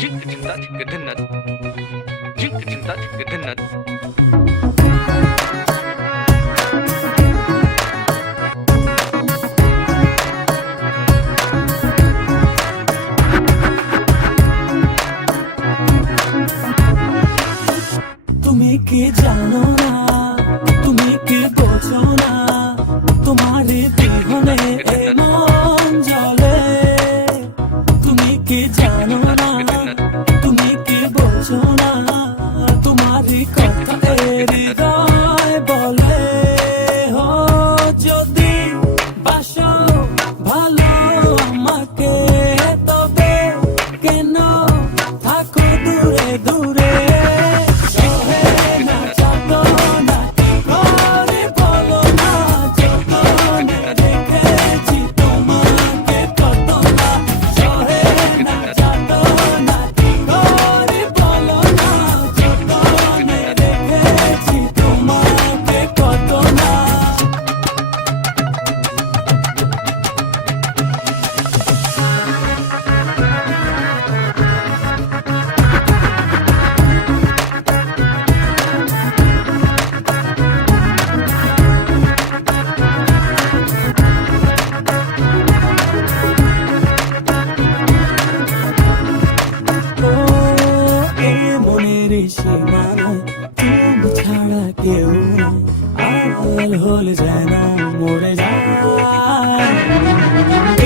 তুমি কি জানো না, তুমি কি বোঝো না, তোমার বিহনে এ মন জ্বলে। তুমি কি জানো না, তুমি কি বোঝো না, তোমার কথা হৃদয় বলে। হো যদি বাসো ভালো আমাকে, তবে কেন থাকো দূরে দূরে। তুমি ছাড়া কেউ আড়াল হলে যেন মরে যায়।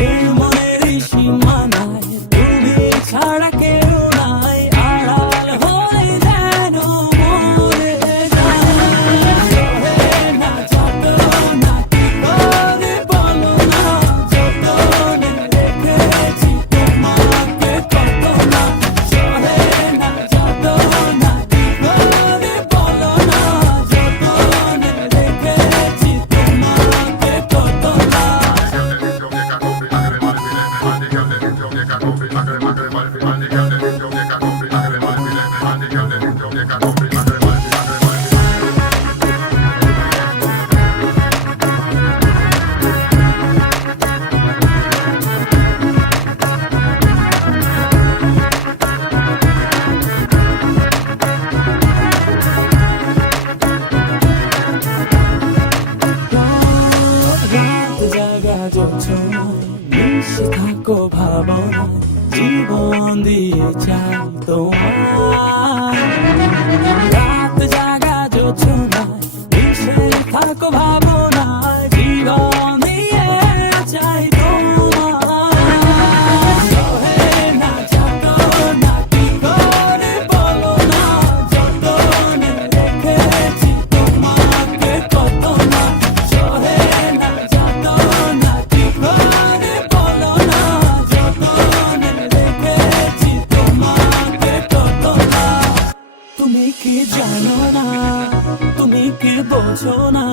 এই মনের সীমানায় তুমি ছাড়া কেউ নাই, আড়াল হলে যেন মরে যায়। না যত না কি করে বলো না, যতনে রেখেছি তোমাকে কত না। সহে না যত না কি করে বলো না, যতনে রেখেছি তোমাকে কত না। মিশে থাকো ভাবনা, জীবন দিয়ে চাই তোমার। রাত জাগা জোছনায় মিশে থাকো ভাবনায়, জীবন দিয়ে চাই তোমার। সহে না যত না কি করে বলো না, যতনে রেখেছি তোমাকে কত না। সহে না যত না কি করে বলো না, যতনে রেখেছি তোমাকে কত না। তুমি কি জানো না, তুমি কি বোঝো না,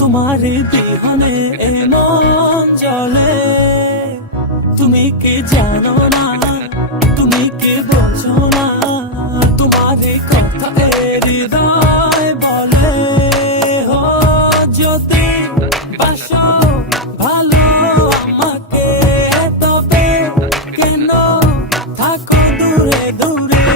তোমার বিহনে এ মন জ্বলে। তুমি কি জানো না, তুমি কি বোঝো না, তোমার কথা হৃদয় বলে। হো যদি বাসো ভালো আমাকে, তবে কেন থাকো দূরে দূরে।